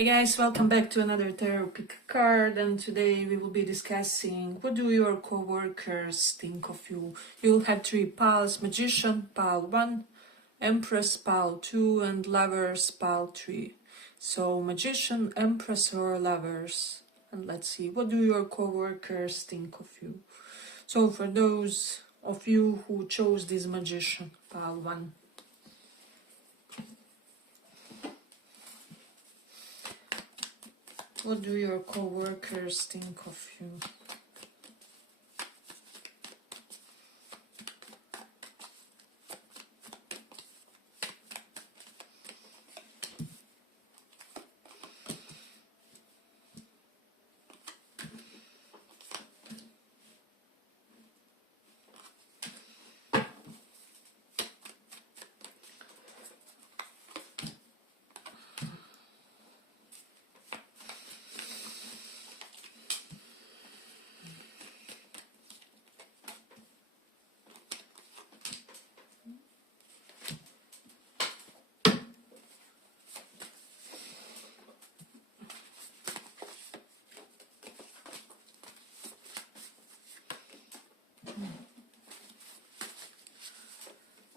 Hey guys, welcome back to another tarot pick card, and today we will be discussing what do your co-workers think of you. You'll have three piles: Magician, pile 1, Empress, pile 2, and Lovers, pile 3. So Magician, Empress, or Lovers. And let's see, what do your co-workers think of you? So for those of you who chose this Magician, pile 1. What do your co-workers think of you?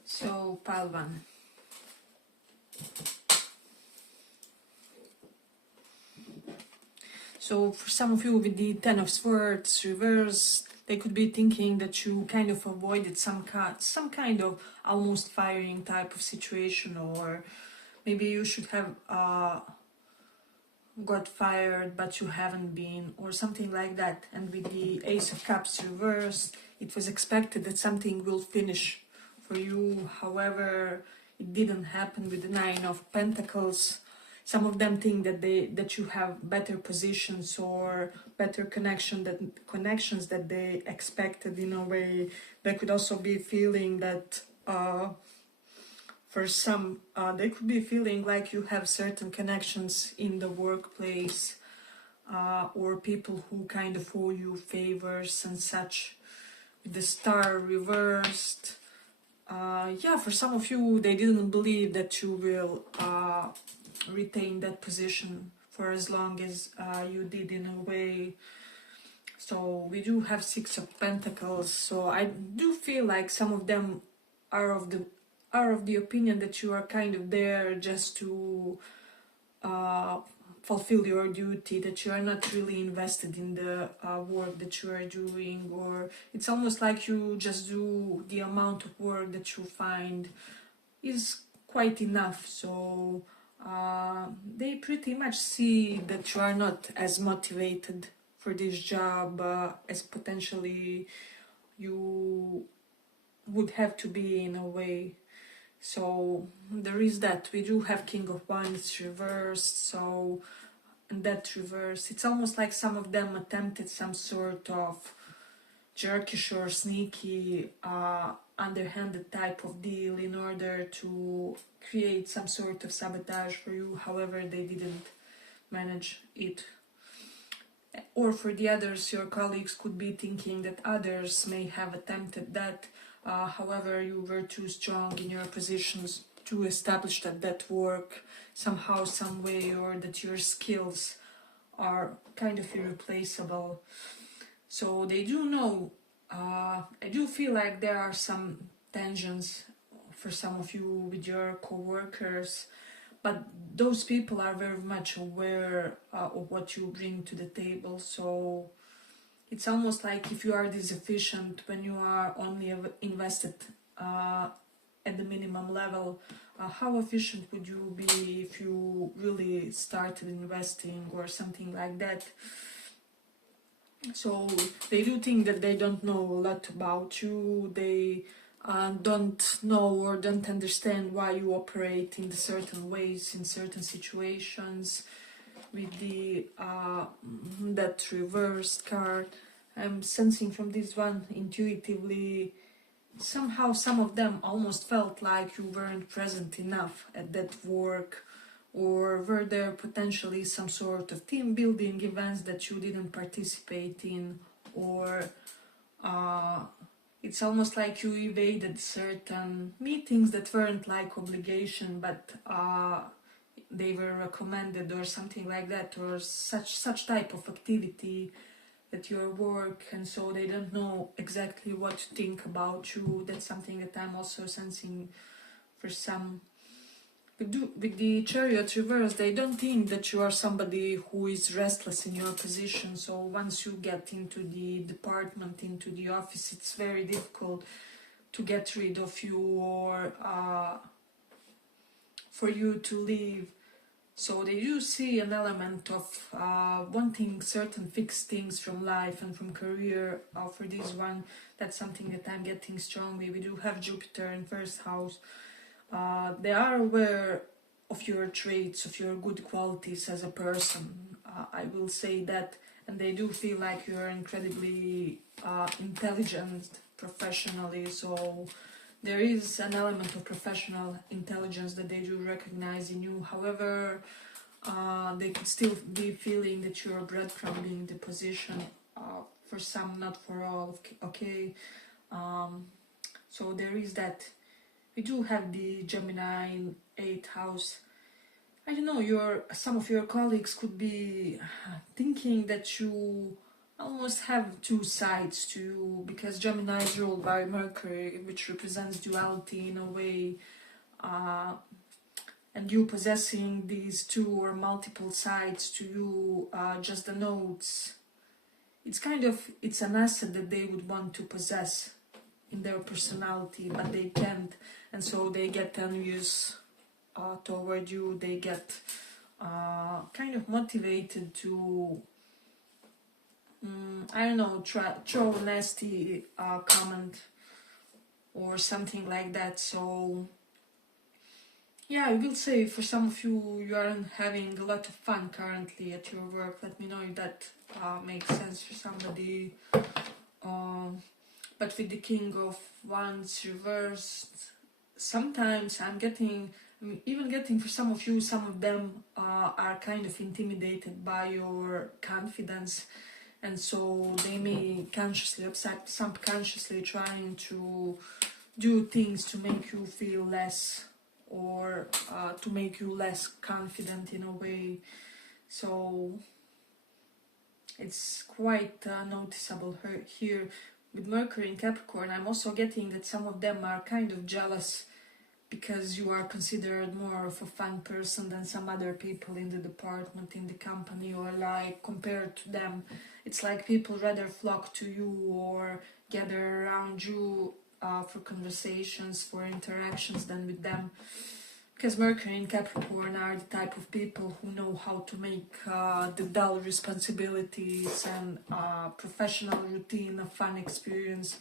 So, pile 1. So, for some of you with the Ten of Swords reversed, they could be thinking that you kind of avoided some kind of almost firing type of situation, or maybe you should have got fired but you haven't been, or something like that. And with the Ace of Cups reversed, it was expected that something will finish for you. However, it didn't happen with the Nine of Pentacles. Some of them think that you have better positions or better connections that they expected in a way. They could also be feeling that for some, they could be feeling like you have certain connections in the workplace, or people who kind of owe you favors and such. With the Star reversed, yeah, for some of you, they didn't believe that you will retain that position for as long as you did in a way. So we do have Six of Pentacles. So I do feel like some of them are of the opinion that you are kind of there just to fulfill your duty, that you are not really invested in the work that you are doing, or it's almost like you just do the amount of work that you find is quite enough. So they pretty much see that you are not as motivated for this job as potentially you would have to be in a way. So there is that. We do have King of Wands reversed, so and that reverse, it's almost like some of them attempted some sort of jerkish or sneaky underhanded type of deal in order to create some sort of sabotage for you. However, they didn't manage it. Or for the others, your colleagues could be thinking that others may have attempted that. However, you were too strong in your positions to establish that work somehow, some way, or that your skills are kind of irreplaceable. So they do know. I do feel like there are some tensions for some of you with your co-workers, but those people are very much aware of what you bring to the table. So it's almost like if you are this efficient when you are only invested at the minimum level, how efficient would you be if you really started investing or something like that? So they do think that they don't know a lot about you. They don't know or don't understand why you operate in certain ways in certain situations. With the that reversed card, I'm sensing from this one intuitively, somehow some of them almost felt like you weren't present enough at that work, or were there potentially some sort of team building events that you didn't participate in, or it's almost like you evaded certain meetings that weren't like obligation, but they were recommended or something like that, or such type of activity at your work, and so they don't know exactly what to think about you. That's something that I'm also sensing for some. With the Chariot reverse, they don't think that you are somebody who is restless in your position, so once you get into the department, into the office, it's very difficult to get rid of you, or for you to leave. So they do see an element of wanting certain fixed things from life and from career. For this one, that's something that I'm getting strongly. We do have Jupiter in first house. They are aware of your traits, of your good qualities as a person. I will say that, and they do feel like you're incredibly intelligent professionally. So there is an element of professional intelligence that they do recognize in you. However, they could still be feeling that you're breadcrumbing the position, for some, not for all. Okay, so there is that. We do have the Gemini in 8th house. I don't know, some of your colleagues could be thinking that you almost have two sides to you, because Gemini is ruled by Mercury, which represents duality in a way, and you possessing these two or multiple sides to you just denotes, it's an asset that they would want to possess in their personality, but they can't, and so they get envious toward you. They get kind of motivated to, I don't know, throw a nasty comment or something like that. So yeah, I will say for some of you, you aren't having a lot of fun currently at your work. Let me know if that makes sense for somebody. But with the King of Wands reversed, sometimes even getting for some of you, some of them are kind of intimidated by your confidence, and so they may consciously or subconsciously trying to do things to make you feel less, or to make you less confident in a way. So it's quite noticeable here. With Mercury in Capricorn, I'm also getting that some of them are kind of jealous because you are considered more of a fun person than some other people in the department, in the company, or like compared to them. It's like people rather flock to you or gather around you for conversations, for interactions than with them. Because Mercury and Capricorn are the type of people who know how to make the dull responsibilities and professional routine a fun experience.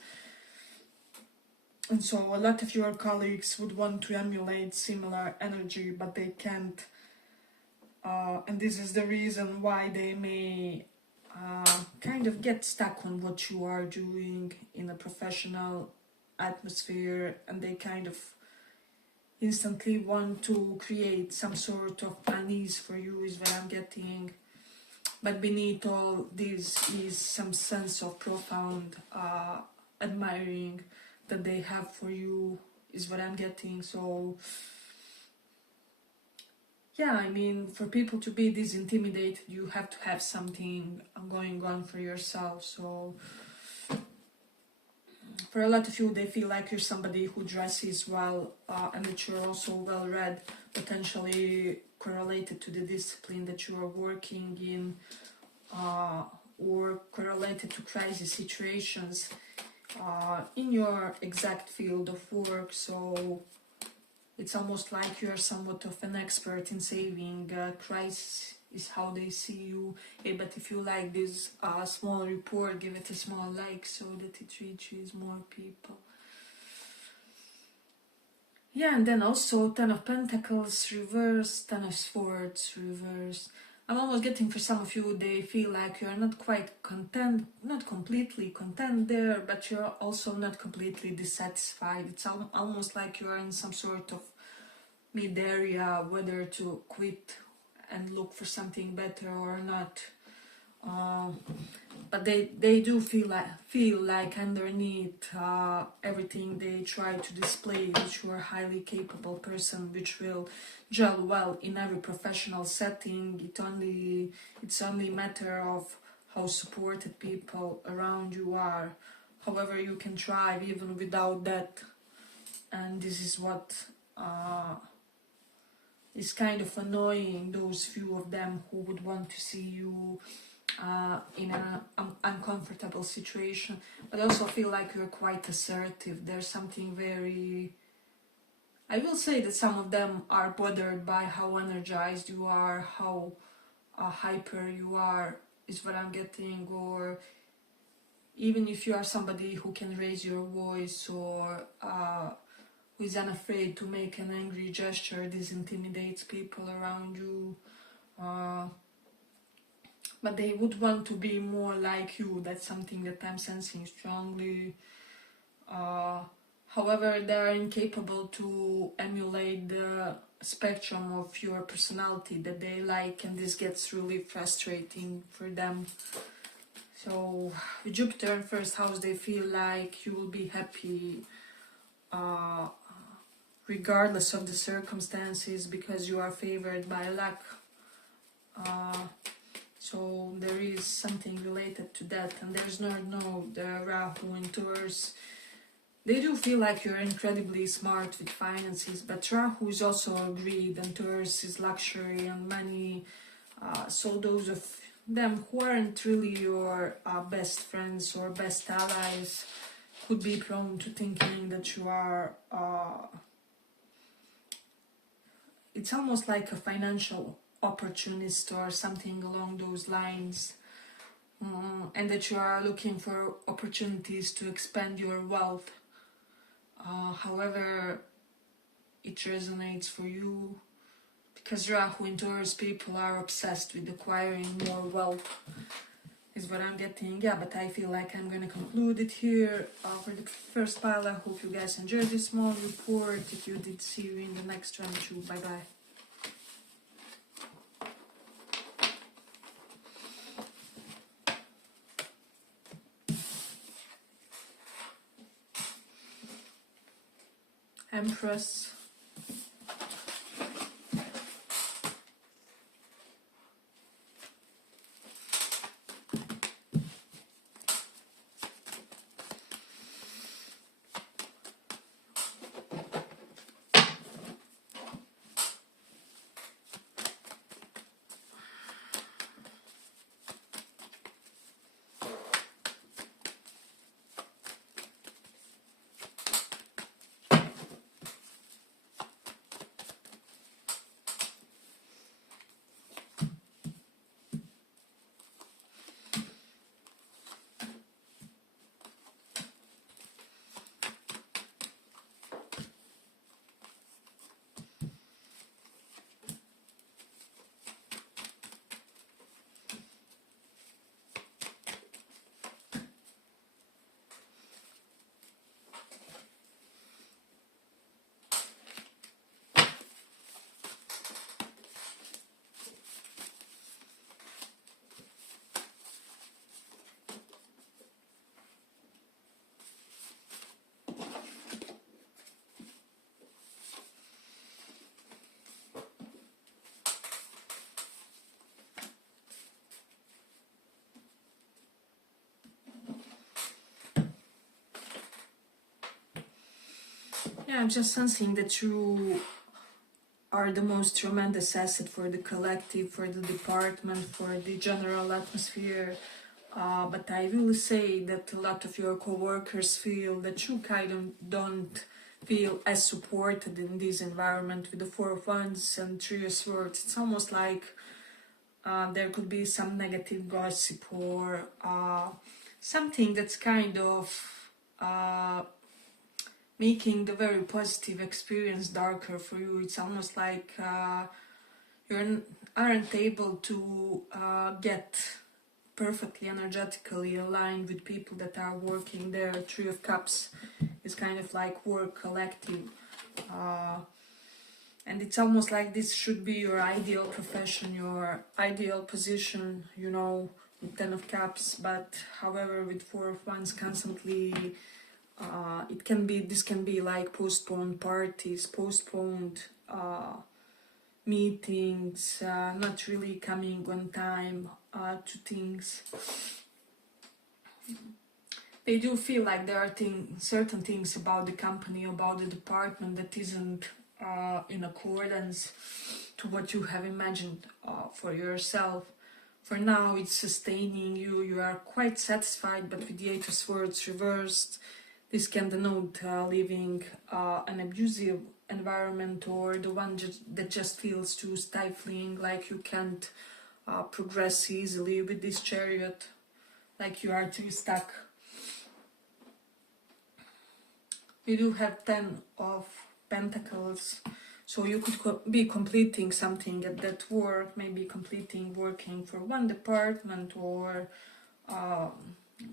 And so a lot of your colleagues would want to emulate similar energy, but they can't. And this is the reason why they may kind of get stuck on what you are doing in a professional atmosphere, and they kind of instantly want to create some sort of unease for you, is what I'm getting. But beneath all this is some sense of profound admiring that they have for you, is what I'm getting. So yeah, I mean, for people to be this intimidated, you have to have something going on for yourself. So for a lot of you, they feel like you're somebody who dresses well, and that you're also well read, potentially correlated to the discipline that you are working in, or correlated to crisis situations in your exact field of work. So it's almost like you're somewhat of an expert in saving crisis, is how they see you. Hey, but if you like this small report, give it a small like so that it reaches more people. Yeah, and then also Ten of Pentacles reverse, Ten of Swords reverse. I'm almost getting for some of you, they feel like you're not quite content, not completely content there, but you're also not completely dissatisfied. It's almost like you're in some sort of mid area, whether to quit and look for something better or not. but they do feel like underneath everything they try to display that you are a highly capable person, which will gel well in every professional setting. It's only a matter of how supported people around you are. However, you can thrive even without that, and this is what is kind of annoying those few of them who would want to see you in an uncomfortable situation. But I also feel like you're quite assertive. There's something very... I will say that some of them are bothered by how energized you are, how hyper you are, is what I'm getting. Or even if you are somebody who can raise your voice, or who is unafraid to make an angry gesture, this intimidates people around you. But they would want to be more like you. That's something that I'm sensing strongly. However, they are incapable to emulate the spectrum of your personality that they like, and this gets really frustrating for them. So with Jupiter in first house, they feel like you will be happy regardless of the circumstances, because you are favored by luck. So there is something related to that. And there's no the Rahu in Taurus. They do feel like you're incredibly smart with finances, but Rahu is also greed, and Taurus is luxury and money. So those of them who aren't really your best friends or best allies could be prone to thinking that you are... it's almost like a financial opportunist or something along those lines, and that you are looking for opportunities to expand your wealth. However, it resonates for you because Rahu and Taurus people are obsessed with acquiring more wealth, is what I'm getting. Yeah, but I feel like I'm gonna conclude it here for the first pile. I hope you guys enjoyed this small report. If you did, see you in the next one too. Bye bye. Empress. Yeah, I'm just sensing that you are the most tremendous asset for the collective, for the department, for the general atmosphere. But I will say that a lot of your co-workers feel that you kind of don't feel as supported in this environment with the Four of Wands and Three of Swords. It's almost like there could be some negative gossip or something that's kind of making the very positive experience darker for you. It's almost like you aren't able to get perfectly energetically aligned with people that are working there. Three of Cups is kind of like work collective. And it's almost like this should be your ideal profession, your ideal position, you know, Ten of Cups, but however with Four of Wands constantly, this can be like postponed parties, postponed meetings, not really coming on time to things. They do feel like there are certain things about the company, about the department that isn't in accordance to what you have imagined for yourself. For now, it's sustaining you. You are quite satisfied, but with the Eight of Swords reversed, this can denote living an abusive environment, or the one that just feels too stifling, like you can't progress easily with this Chariot, like you are too stuck. You do have 10 of Pentacles, so you could be completing something at that work, maybe working for one department, or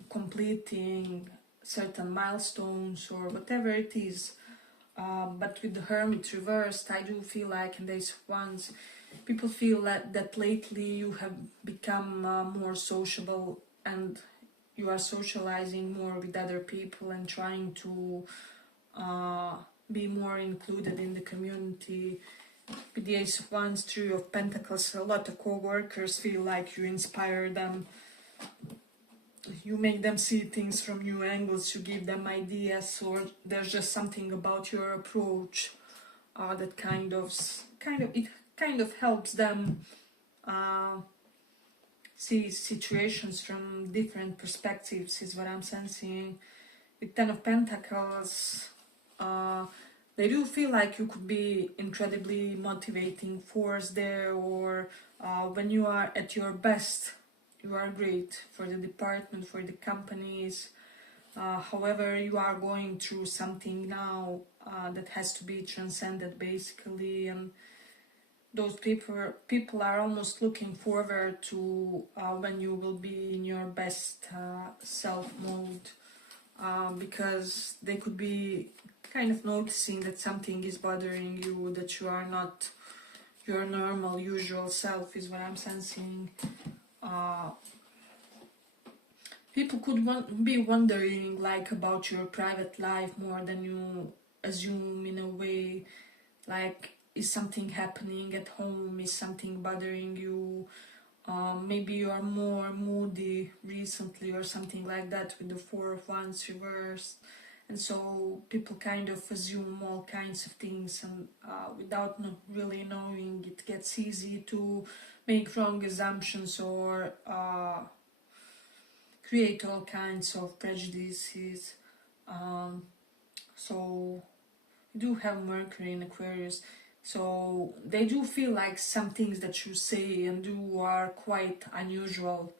completing certain milestones, or whatever it is. But with the Hermit reversed, I do feel like in these ones, people feel that lately you have become more sociable, and you are socializing more with other people and trying to be more included in the community. With the Ace of Wands, Three of Pentacles, a lot of co-workers feel like you inspire them. You make them see things from new angles, you give them ideas, or there's just something about your approach that kind of helps them see situations from different perspectives, is what I'm sensing. With Ten of Pentacles, they do feel like you could be incredibly motivating force there, or when you are at your best, you are great for the department, for the companies. However, you are going through something now that has to be transcended basically, and those people are almost looking forward to when you will be in your best self mode, because they could be kind of noticing that something is bothering you, that you are not your normal, usual self, is what I'm sensing. People could be wondering like about your private life more than you assume, in a way, like, is something happening at home, is something bothering you, maybe you are more moody recently or something like that, with the Four of Wands reversed. And so people kind of assume all kinds of things, and without really knowing, it gets easy to make wrong assumptions, or create all kinds of prejudices. So you do have Mercury in Aquarius, so they do feel like some things that you say and do are quite unusual.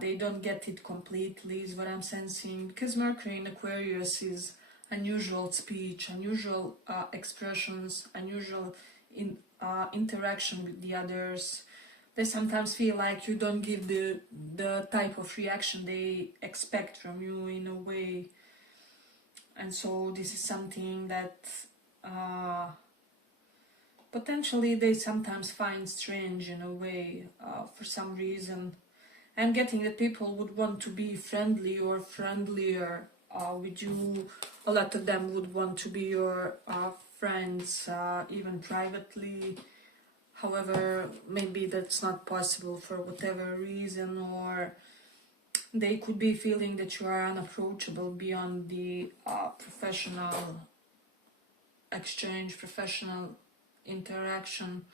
They don't get it completely, is what I'm sensing, because Mercury in Aquarius is unusual speech, unusual expressions, unusual interaction with the others. They sometimes feel like you don't give the type of reaction they expect from you, in a way. And so this is something that potentially they sometimes find strange, in a way, for some reason. I'm getting that people would want to be friendly or friendlier with you. A lot of them would want to be your friends, even privately. However, maybe that's not possible for whatever reason, or they could be feeling that you are unapproachable beyond the professional exchange, professional interaction.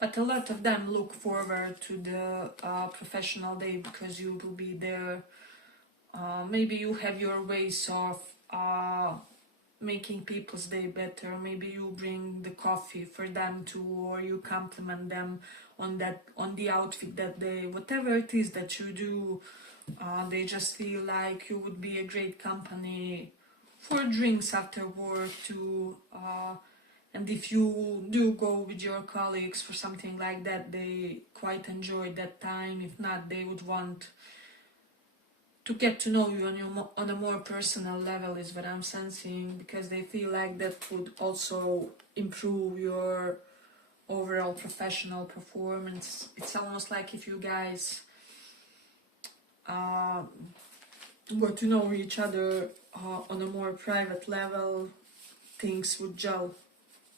But a lot of them look forward to the professional day, because you will be there. Maybe you have your ways of making people's day better. Maybe you bring the coffee for them too, or you compliment them on the outfit that day. Whatever it is that you do, they just feel like you would be a great company for drinks after work too. And if you do go with your colleagues for something like that, they quite enjoy that time. If not, they would want to get to know you on a more personal level, is what I'm sensing, because they feel like that would also improve your overall professional performance. It's almost like if you guys got to know each other on a more private level, things would gel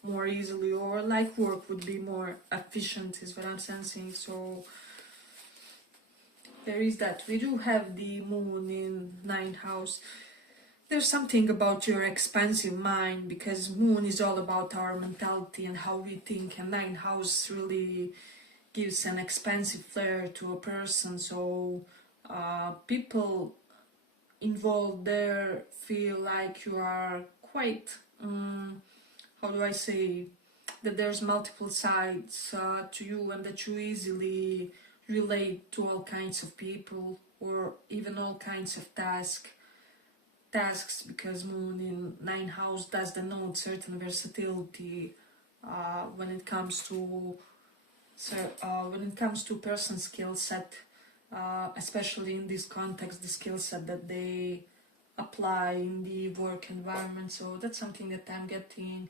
more easily, or like work would be more efficient, is what I'm sensing. So there is that. We do have the moon in 9th house. There's something about your expansive mind, because moon is all about our mentality and how we think, and 9th house really gives an expansive flair to a person. So people involved there feel like you are quite, how do I say, that there's multiple sides to you, and that you easily relate to all kinds of people, or even all kinds of tasks, because moon in 9th house does denote certain versatility when it comes to person's skill set, especially in this context, the skill set that they apply in the work environment. So that's something that I'm getting.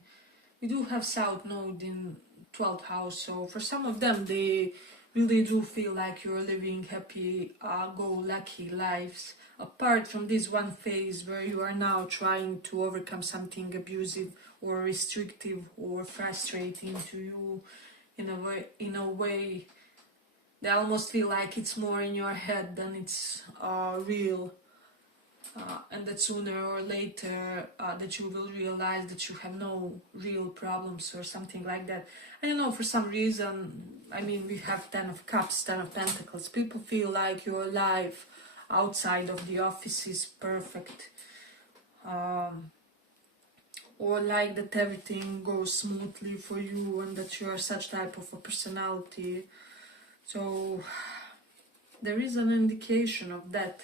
We do have South Node in 12th house, so for some of them, they really do feel like you're living happy, go-lucky lives, apart from this one phase where you are now trying to overcome something abusive or restrictive or frustrating to you in a way that almost feel like it's more in your head than it's real. And that sooner or later that you will realize that you have no real problems or something like that. I don't know, for some reason, I mean, we have 10 of Cups, 10 of Pentacles. People feel like your life outside of the office is perfect. Or like that everything goes smoothly for you, and that you are such type of a personality. So there is an indication of that.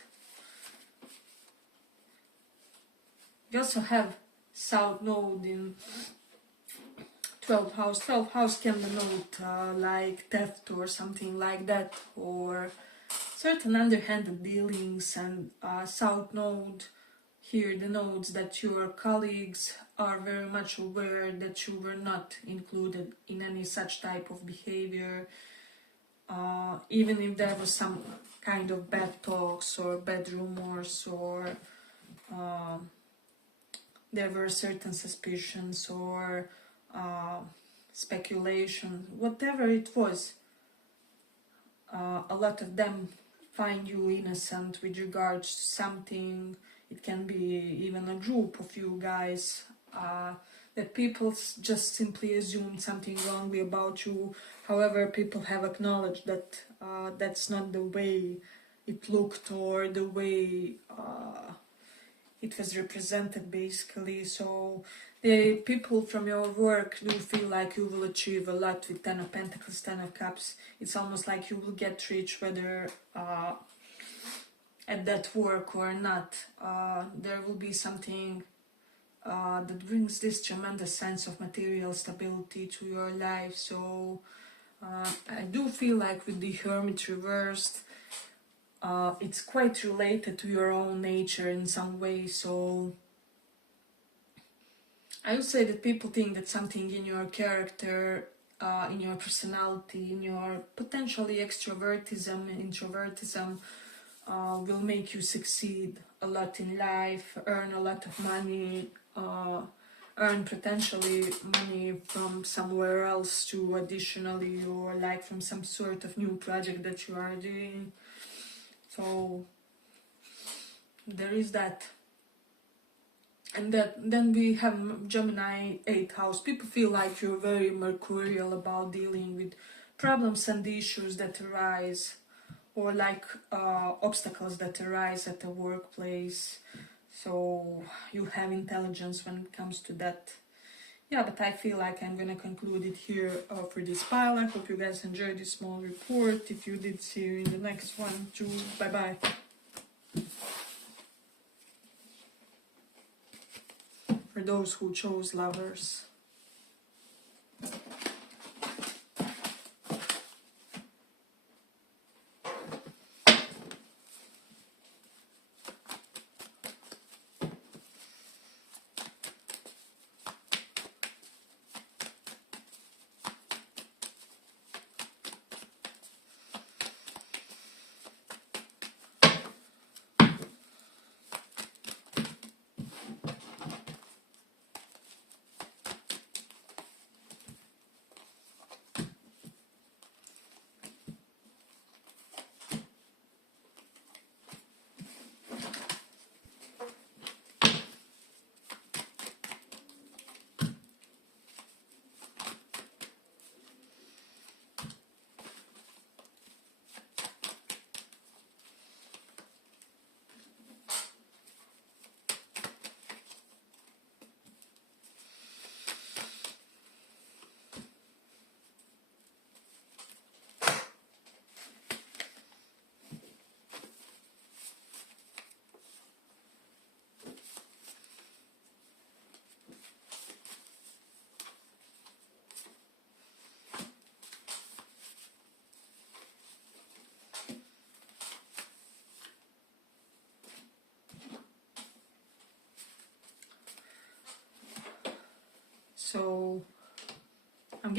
We also have South Node in 12th house. 12th house can denote like theft or something like that, or certain underhanded dealings, and South Node here denotes that your colleagues are very much aware that you were not included in any such type of behavior, even if there was some kind of bad talks or bad rumors, or there were certain suspicions or speculation, whatever it was. A lot of them find you innocent with regards to something. It can be even a group of you guys that people just simply assumed something wrongly about you. However, people have acknowledged that that's not the way it looked, or the way it was represented, basically. So the people from your work do feel like you will achieve a lot with 10 of Pentacles, 10 of Cups. It's almost like you will get rich whether at that work or not. There will be something that brings this tremendous sense of material stability to your life. So I do feel like with the Hermit reversed, it's quite related to your own nature in some way. So I would say that people think that something in your character, in your personality, in your potentially extrovertism and introvertism will make you succeed a lot in life, earn a lot of money, earn potentially money from somewhere else too additionally, or like from some sort of new project that you are doing. So there is that. And then we have Gemini 8th house. People feel like you're very mercurial about dealing with problems and issues that arise, or like obstacles that arise at the workplace. So you have intelligence when it comes to that. Yeah, but I feel like I'm gonna conclude it here for this pile. I hope you guys enjoyed this small report. If you did, see you in the next one too. Bye bye. For those who chose Lovers.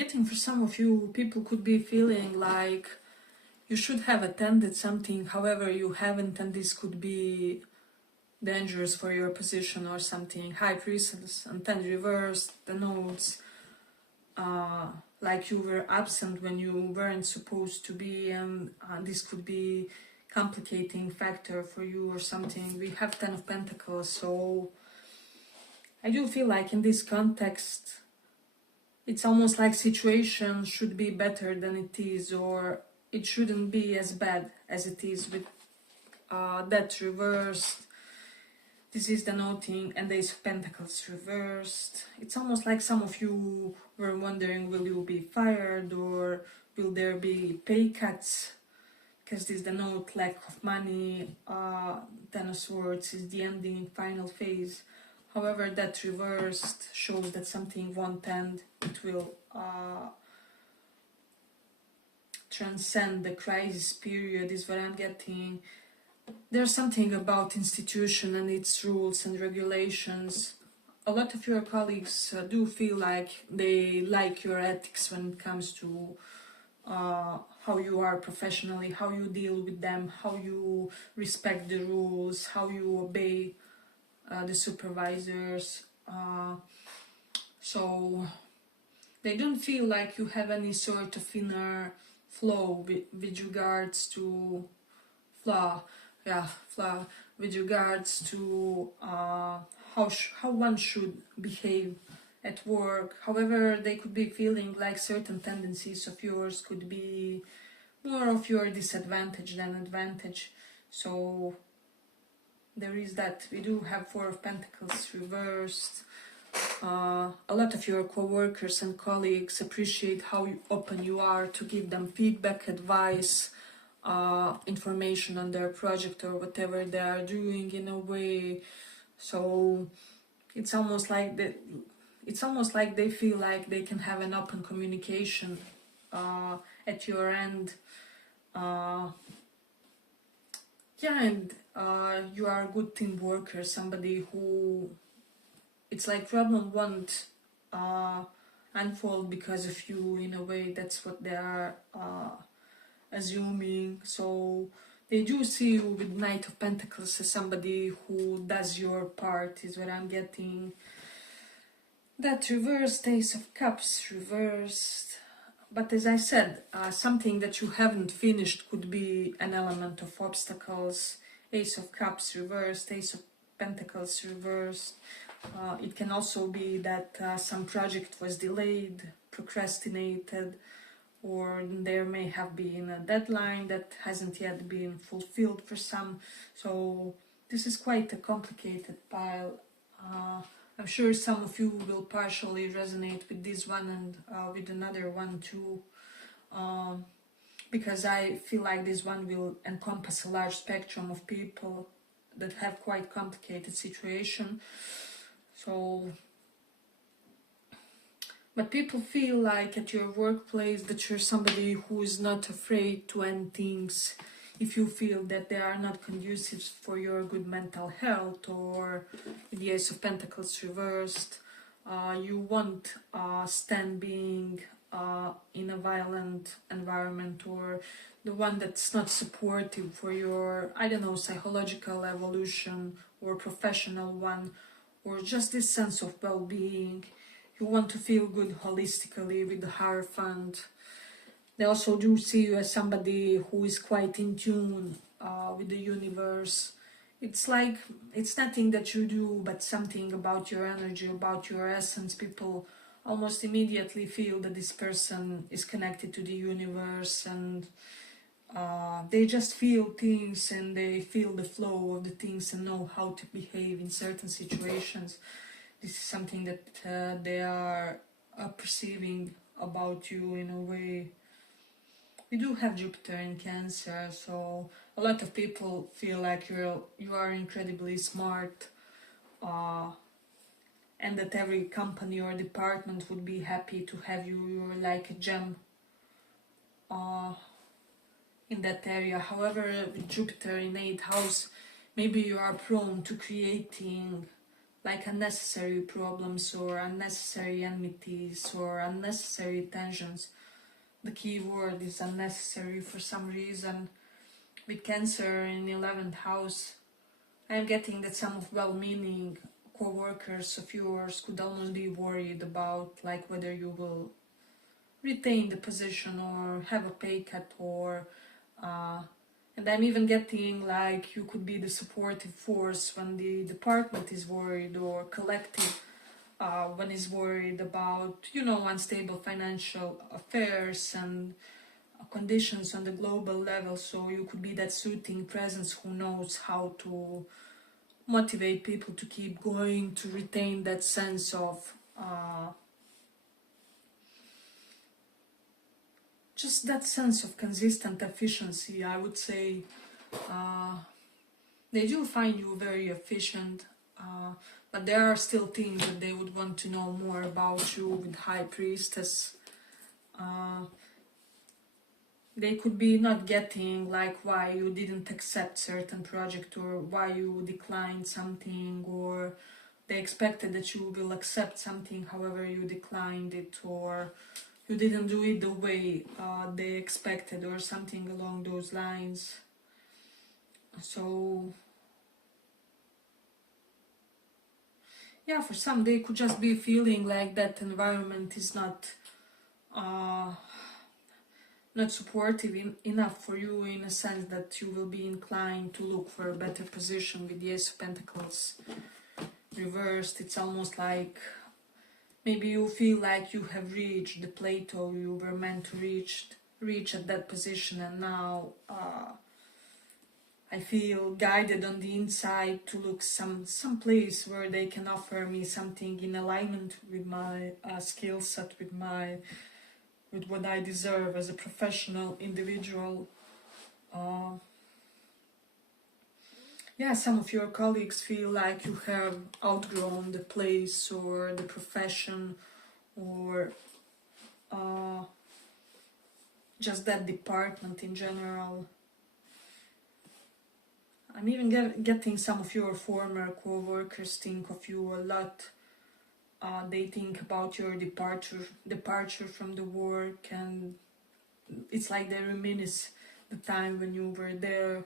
getting for some of you, people could be feeling like you should have attended something, however you haven't, and this could be dangerous for your position or something. High Priestess and then reverse the notes, like you were absent when you weren't supposed to be, and this could be complicating factor for you or something. We have Ten of Pentacles, so I do feel like in this context it's almost like situation should be better than it is, or it shouldn't be as bad as it is with that reversed. This is the noting, and the Ace of Pentacles reversed. It's almost like some of you were wondering, will you be fired or will there be pay cuts? Because this is the note, lack of money. Ten of Swords is the ending, final phase. However, that reversed shows that something won't end. It will transcend the crisis period, is what I'm getting. There's something about institution and its rules and regulations. A lot of your colleagues do feel like they like your ethics when it comes to how you are professionally, how you deal with them, how you respect the rules, how you obey the supervisors. So they don't feel like you have any sort of inner flow with regards to flaw with regards to how one should behave at work. However, they could be feeling like certain tendencies of yours could be more of your disadvantage than advantage. So there is that. We do have Four of Pentacles reversed. A lot of your co-workers and colleagues appreciate how open you are to give them feedback, advice, information on their project or whatever they are doing in a way. So it's almost like they feel like they can have an open communication at your end. And you are a good team worker, somebody who it's like problem won't unfold because of you in a way. That's what they are assuming. So they do see you with Knight of Pentacles as somebody who does your part, is what I'm getting. That reversed, Ace of Cups reversed. But as I said, something that you haven't finished could be an element of obstacles. Ace of Cups reversed, Ace of Pentacles reversed. It can also be that some project was delayed, procrastinated, or there may have been a deadline that hasn't yet been fulfilled for some. So this is quite a complicated pile. I'm sure some of you will partially resonate with this one and with another one too, because I feel like this one will encompass a large spectrum of people that have quite complicated situation. So, but people feel like at your workplace that you're somebody who is not afraid to end things if you feel that they are not conducive for your good mental health, or the Ace of Pentacles reversed. You won't stand being in a violent environment, or the one that's not supportive for your, I don't know, psychological evolution or professional one, or just this sense of well-being. You want to feel good holistically with the Hierophant. They also do see you as somebody who is quite in tune with the universe. It's like, it's nothing that you do, but something about your energy, about your essence. People almost immediately feel that this person is connected to the universe, and they just feel things and they feel the flow of the things and know how to behave in certain situations. This is something that they are perceiving about you in a way. We do have Jupiter in Cancer, so a lot of people feel like you are incredibly smart, and that every company or department would be happy to have you. You're like a gem in that area. However, with Jupiter in 8th house, maybe you are prone to creating like unnecessary problems or unnecessary enmities or unnecessary tensions. The key word is unnecessary for some reason. With Cancer in 11th house, I'm getting that some of well-meaning co-workers of yours could almost be worried about like whether you will retain the position or have a pay cut, or and I'm even getting like you could be the supportive force when the department is worried, or collective when is worried about, you know, unstable financial affairs and conditions on the global level. So you could be that soothing presence who knows how to motivate people to keep going, to retain that sense of just that sense of consistent efficiency. I would say they do find you very efficient, but there are still things that they would want to know more about you. With High Priestess, they could be not getting like why you didn't accept certain project, or why you declined something, or they expected that you will accept something, however you declined it, or you didn't do it the way they expected, or something along those lines. So yeah, for some they could just be feeling like that environment is not supportive enough for you, in a sense that you will be inclined to look for a better position. With the Ace of Pentacles reversed, it's almost like maybe you feel like you have reached the plateau you were meant to reach at that position, and now I feel guided on the inside to look some place where they can offer me something in alignment with my skill set, with what I deserve as a professional individual. Yeah, some of your colleagues feel like you have outgrown the place or the profession, or just that department in general. I'm even getting some of your former co-workers think of you a lot. They think about your departure from the work, and it's like they reminisce the time when you were there.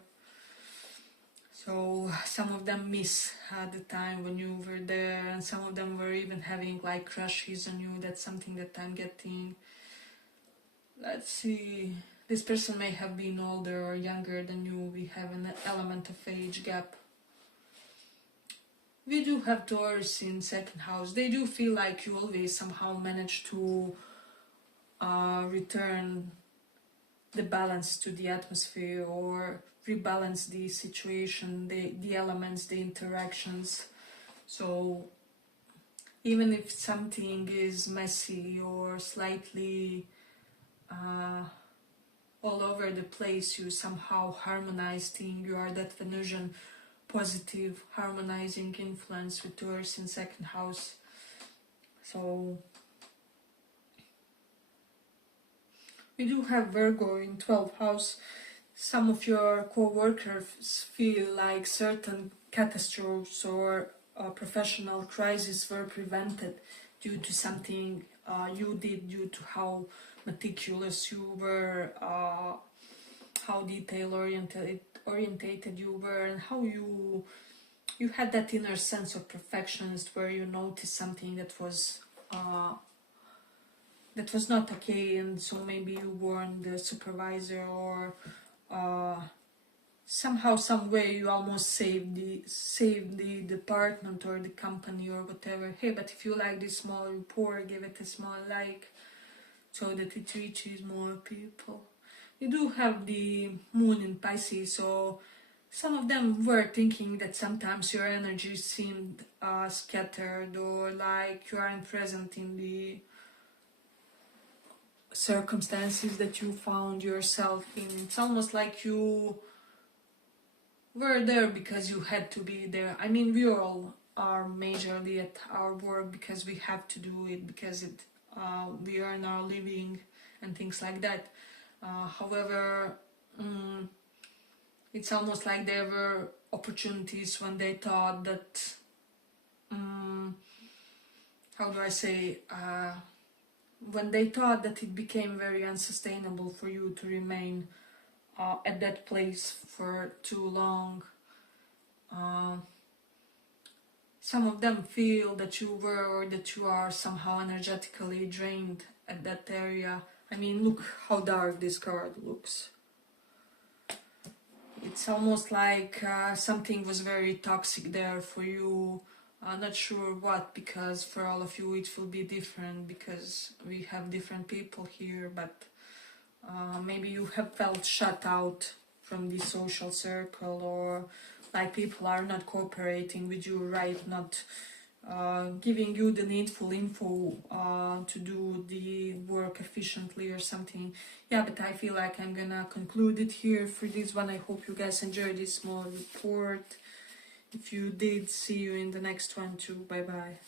So some of them miss the time when you were there, and some of them were even having like crushes on you. That's something that I'm getting. Let's see. This person may have been older or younger than you. We have an element of age gap. We do have Taurus in second house. They do feel like you always somehow manage to return the balance to the atmosphere, or rebalance the situation, the elements, the interactions. So even if something is messy or slightly all over the place, you somehow harmonize things. You are that Venusian positive harmonizing influence with Taurus in second house. So we do have Virgo in 12th house. Some of your co-workers feel like certain catastrophes or professional crises were prevented due to something you did, due to how meticulous you were, how detail orientated you were, and how you had that inner sense of perfectionist, where you noticed something that was not okay, and so maybe you warned the supervisor, or somehow, some way, you almost saved the department or the company or whatever. Hey, but if you like this small report, give it a small like, so that it reaches more people. You do have the moon in Pisces, so some of them were thinking that sometimes your energy seemed scattered, or like you aren't present in the circumstances that you found yourself in. It's almost like you were there because you had to be there. I mean, we all are majorly at our work because we have to do it, because we earn our living and things like that. However, it's almost like there were opportunities when they thought that how do I say, when they thought that it became very unsustainable for you to remain at that place for too long. Some of them feel that you were, or that you are somehow energetically drained at that area. I mean, look how dark this card looks. It's almost like something was very toxic there for you. Not sure what, because for all of you it will be different, because we have different people here, but maybe you have felt shut out from the social circle, or like people are not cooperating with you, right? Not giving you the needful info to do the work efficiently or something. Yeah, but I feel like I'm gonna conclude it here for this one. I hope you guys enjoyed this small report. If you did, see you in the next one too. Bye bye.